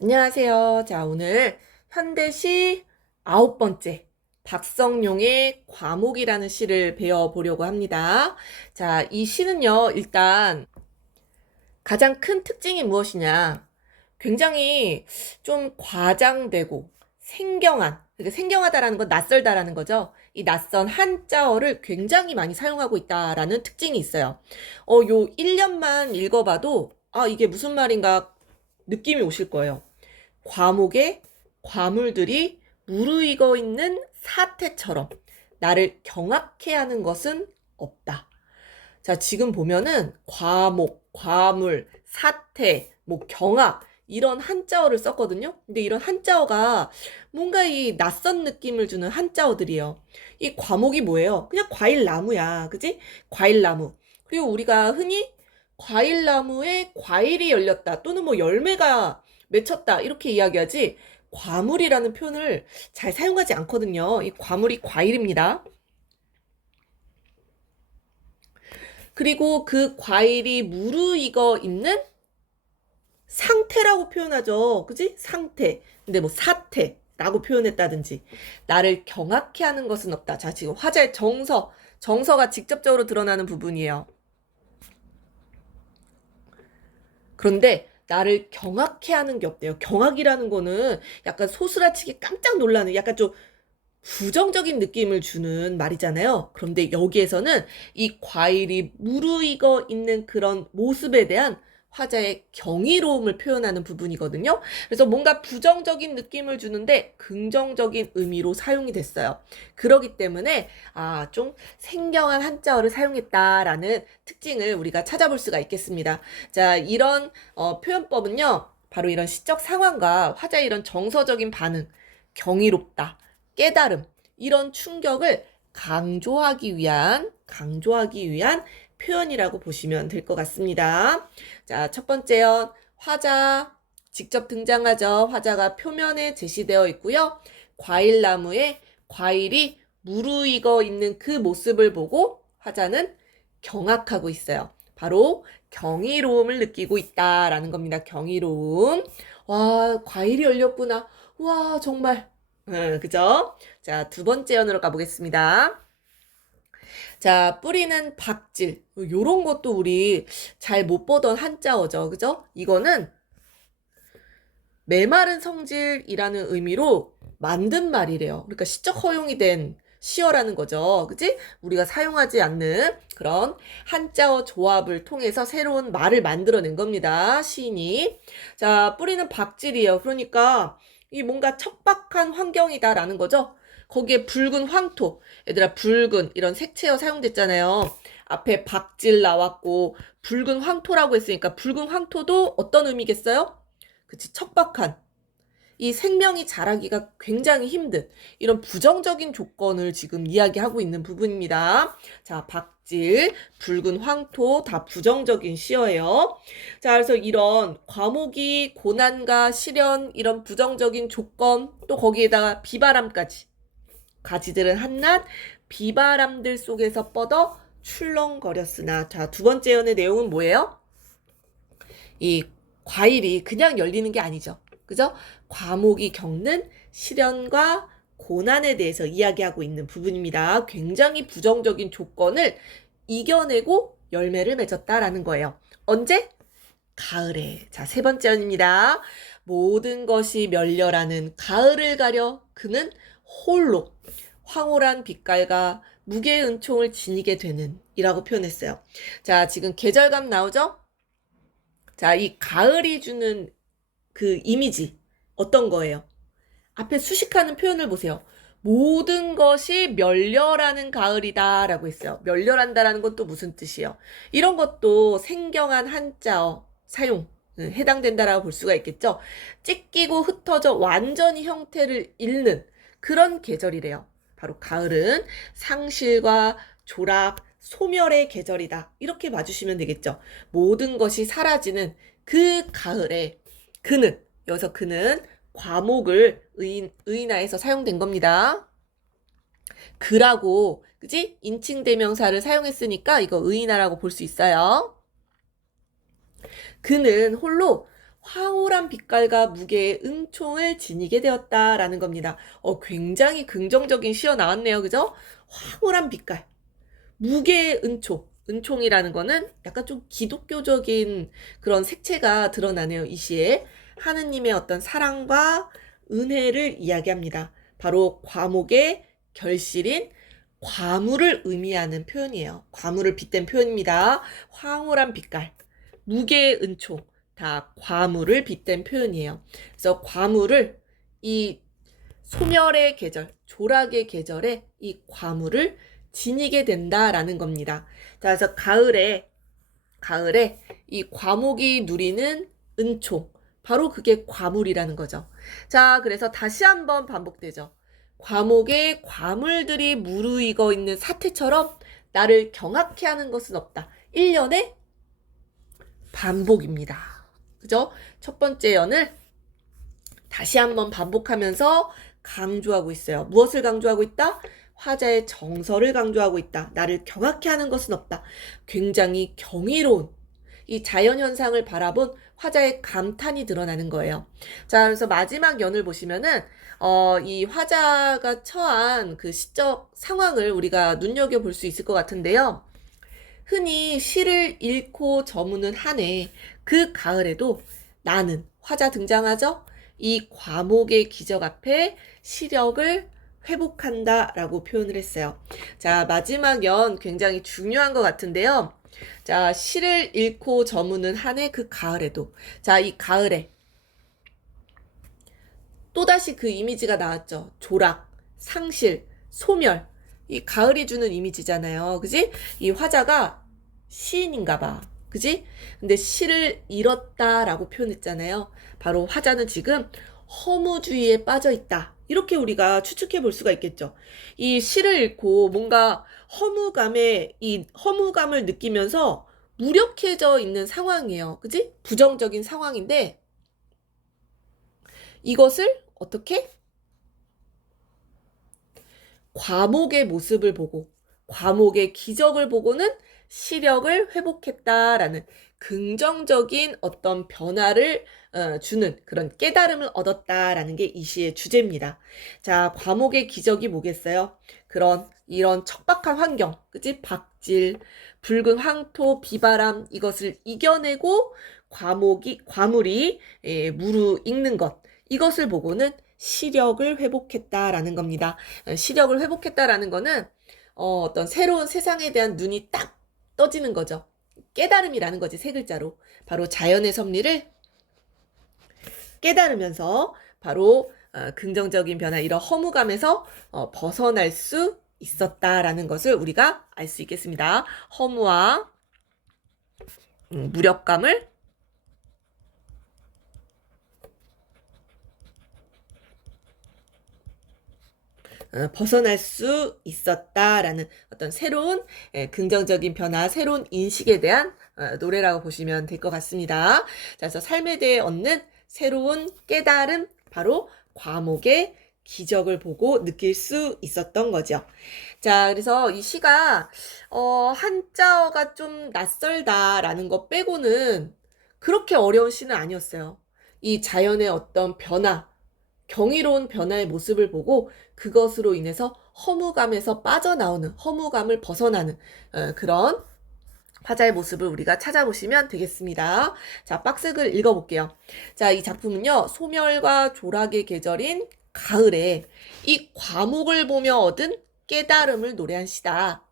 안녕하세요. 자, 오늘 현대시 9번째 박성룡의 과목이라는 시를 배워보려고 합니다. 자, 이 시는요, 일단 가장 큰 특징이 무엇이냐? 굉장히 좀 과장되고 생경한, 그러니까 생경하다라는 건 낯설다라는 거죠. 이 낯선 한자어를 굉장히 많이 사용하고 있다라는 특징이 있어요. 요 1년만 읽어봐도 이게 무슨 말인가 느낌이 오실 거예요. 과목에 과물들이 무르익어 있는 사태처럼 나를 경악해 하는 것은 없다. 자, 지금 보면은 과목, 과물, 사태, 뭐 경악 이런 한자어를 썼거든요. 근데 이런 한자어가 뭔가 이 낯선 느낌을 주는 한자어들이에요. 이 과목이 뭐예요? 그냥 과일나무야. 그지? 과일나무. 그리고 우리가 흔히 과일나무에 과일이 열렸다 또는 뭐 열매가 맺혔다 이렇게 이야기하지 과물이라는 표현을 잘 사용하지 않거든요. 이 과물이 과일입니다. 그리고 그 과일이 무르익어 있는 상태라고 표현하죠. 그지? 상태. 근데 뭐 사태라고 표현했다든지 나를 경악해 하는 것은 없다. 자, 지금 화자의 정서가 직접적으로 드러나는 부분이에요. 그런데 나를 경악해 하는 게 없대요. 경악이라는 거는 약간 소스라치게 깜짝 놀라는 약간 좀 부정적인 느낌을 주는 말이잖아요. 그런데 여기에서는 이 과일이 무르익어 있는 그런 모습에 대한 화자의 경이로움을 표현하는 부분이거든요. 그래서 뭔가 부정적인 느낌을 주는데 긍정적인 의미로 사용이 됐어요. 그러기 때문에 좀 생경한 한자어를 사용했다라는 특징을 우리가 찾아볼 수가 있겠습니다. 자, 이런 표현법은요. 바로 이런 시적 상황과 화자의 이런 정서적인 반응, 경이롭다. 깨달음, 이런 충격을 강조하기 위한 표현이라고 보시면 될 것 같습니다. 자, 첫 번째요. 화자, 직접 등장하죠. 화자가 표면에 제시되어 있고요. 과일나무에 과일이 무르익어 있는 그 모습을 보고 화자는 경악하고 있어요. 바로 경이로움을 느끼고 있다라는 겁니다. 경이로움. 와, 과일이 열렸구나. 와, 정말 그죠? 자, 두 번째 연으로 가보겠습니다. 자, 뿌리는 박질. 요런 것도 우리 잘 못 보던 한자어죠. 그죠? 이거는 메마른 성질이라는 의미로 만든 말이래요. 그러니까 시적 허용이 된 시어라는 거죠. 그지? 우리가 사용하지 않는 그런 한자어 조합을 통해서 새로운 말을 만들어낸 겁니다. 시인이. 자, 뿌리는 박질이에요. 그러니까 이 뭔가 척박한 환경이다라는 거죠. 거기에 붉은 황토. 얘들아, 붉은 이런 색채어 사용됐잖아요. 앞에 박질 나왔고 붉은 황토라고 했으니까 붉은 황토도 어떤 의미겠어요? 그치, 척박한. 이 생명이 자라기가 굉장히 힘든 이런 부정적인 조건을 지금 이야기하고 있는 부분입니다. 자, 박질, 붉은 황토 다 부정적인 시어예요. 자, 그래서 이런 과목이 고난과 시련 이런 부정적인 조건 또 거기에다가 비바람까지 가지들은 한낱 비바람들 속에서 뻗어 출렁거렸으나 자, 두 번째 연의 내용은 뭐예요? 이 과일이 그냥 열리는 게 아니죠. 그죠? 과목이 겪는 시련과 고난에 대해서 이야기하고 있는 부분입니다. 굉장히 부정적인 조건을 이겨내고 열매를 맺었다라는 거예요. 언제? 가을에. 자, 세 번째 연입니다. 모든 것이 멸렬하는 가을을 가려 그는 홀로 황홀한 빛깔과 무게의 은총을 지니게 되는 이라고 표현했어요. 자, 지금 계절감 나오죠? 자, 이 가을이 주는 그 이미지 어떤 거예요? 앞에 수식하는 표현을 보세요. 모든 것이 멸렬하는 가을이다 라고 했어요. 멸렬한다라는 건 또 무슨 뜻이에요? 이런 것도 생경한 한자어 사용 해당된다라고 볼 수가 있겠죠. 찢기고 흩어져 완전히 형태를 잃는 그런 계절이래요. 바로 가을은 상실과 조락, 소멸의 계절이다. 이렇게 봐주시면 되겠죠. 모든 것이 사라지는 그 가을에 여기서 그는 과목을 의인화해서 사용된 겁니다. 그라고, 그지? 인칭대명사를 사용했으니까 이거 의인화라고 볼 수 있어요. 그는 홀로 황홀한 빛깔과 무게의 은총을 지니게 되었다라는 겁니다. 굉장히 긍정적인 시어 나왔네요. 그죠? 황홀한 빛깔, 무게의 은총. 은총이라는 거는 약간 좀 기독교적인 그런 색채가 드러나네요. 이 시에. 하느님의 어떤 사랑과 은혜를 이야기합니다. 바로 과목의 결실인 과물을 의미하는 표현이에요. 과물을 빗댄 표현입니다. 황홀한 빛깔, 무게의 은총, 다 과물을 빗댄 표현이에요. 그래서 과물을 이 소멸의 계절, 조락의 계절에 이 과물을 지니게 된다라는 겁니다. 자, 그래서 가을에 이 과목이 누리는 은총, 바로 그게 과물이라는 거죠. 자, 그래서 다시 한번 반복되죠. 과목에 과물들이 무르익어 있는 사태처럼 나를 경악케 하는 것은 없다. 1년의 반복입니다. 그죠? 첫 번째 연을 다시 한번 반복하면서 강조하고 있어요. 무엇을 강조하고 있다? 화자의 정서를 강조하고 있다. 나를 경악케 하는 것은 없다. 굉장히 경이로운 이 자연현상을 바라본 화자의 감탄이 드러나는 거예요. 자, 그래서 마지막 연을 보시면은, 이 화자가 처한 그 시적 상황을 우리가 눈여겨볼 수 있을 것 같은데요. 흔히 시를 잃고 저무는 한 해, 그 가을에도 나는, 화자 등장하죠? 이 과목의 기적 앞에 시력을 회복한다라고 표현을 했어요. 자, 마지막 연 굉장히 중요한 것 같은데요. 자, 시를 잃고 저무는 한 해 그 가을에도. 자, 이 가을에 또다시 그 이미지가 나왔죠. 조락, 상실, 소멸. 이 가을이 주는 이미지잖아요. 그지? 이 화자가 시인인가 봐. 그지? 근데 시를 잃었다라고 표현했잖아요. 바로 화자는 지금 허무주의에 빠져 있다. 이렇게 우리가 추측해 볼 수가 있겠죠. 이 시를 읽고 뭔가 이 허무감을 느끼면서 무력해져 있는 상황이에요. 그지? 부정적인 상황인데 이것을 어떻게? 과목의 모습을 보고 과목의 기적을 보고는 시력을 회복했다라는 긍정적인 어떤 변화를 주는 그런 깨달음을 얻었다라는 게 이 시의 주제입니다. 자, 과목의 기적이 뭐겠어요? 이런 척박한 환경, 그치? 박질, 붉은 황토, 비바람, 이것을 이겨내고 과물이 무르익는 것, 이것을 보고는 시력을 회복했다라는 겁니다. 시력을 회복했다라는 거는 어떤 새로운 세상에 대한 눈이 딱 떠지는 거죠. 깨달음이라는 거지, 세 글자로. 바로 자연의 섭리를 깨달으면서 바로 긍정적인 변화, 이런 허무감에서 벗어날 수 있었다라는 것을 우리가 알 수 있겠습니다. 허무와 무력감을 벗어날 수 있었다라는 어떤 새로운 긍정적인 변화, 새로운 인식에 대한 노래라고 보시면 될 것 같습니다. 자, 그래서 삶에 대해 얻는 새로운 깨달음, 바로 과목의 기적을 보고 느낄 수 있었던 거죠. 자, 그래서 이 시가 한자어가 좀 낯설다라는 거 빼고는 그렇게 어려운 시는 아니었어요. 이 자연의 어떤 변화, 경이로운 변화의 모습을 보고 그것으로 인해서 허무감에서 빠져나오는, 허무감을 벗어나는 그런 화자의 모습을 우리가 찾아보시면 되겠습니다. 자, 박스글 읽어볼게요. 자, 이 작품은요, 소멸과 조락의 계절인 가을에 이 과목을 보며 얻은 깨달음을 노래한 시다.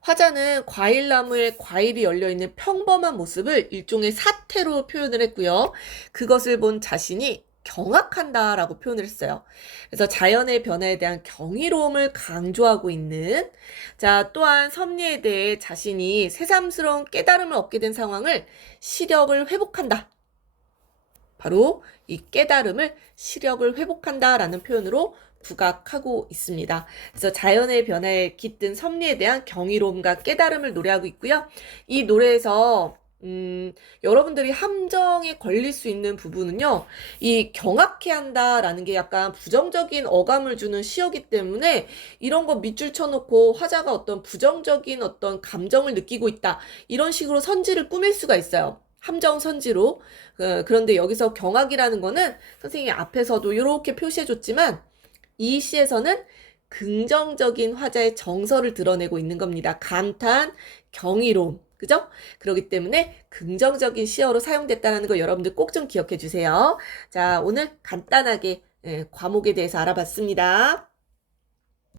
화자는 과일나무에 과일이 열려있는 평범한 모습을 일종의 사태로 표현을 했고요. 그것을 본 자신이 경악한다라고 표현을 했어요. 그래서 자연의 변화에 대한 경이로움을 강조하고 있는, 자, 또한 섭리에 대해 자신이 새삼스러운 깨달음을 얻게 된 상황을 시력을 회복한다. 바로 이 깨달음을 시력을 회복한다라는 표현으로 부각하고 있습니다. 그래서 자연의 변화에 깃든 섭리에 대한 경이로움과 깨달음을 노래하고 있고요. 이 노래에서 여러분들이 함정에 걸릴 수 있는 부분은요, 이 경악해 한다라는 게 약간 부정적인 어감을 주는 시어기 때문에 이런 거 밑줄 쳐놓고 화자가 어떤 부정적인 어떤 감정을 느끼고 있다, 이런 식으로 선지를 꾸밀 수가 있어요. 함정 선지로. 그런데 여기서 경악이라는 거는 선생님이 앞에서도 이렇게 표시해 줬지만 이 시에서는 긍정적인 화자의 정서를 드러내고 있는 겁니다. 감탄, 경이로움. 그죠? 그렇기 때문에 긍정적인 시어로 사용됐다는 거 여러분들 꼭 좀 기억해 주세요. 자, 오늘 간단하게 과목에 대해서 알아봤습니다.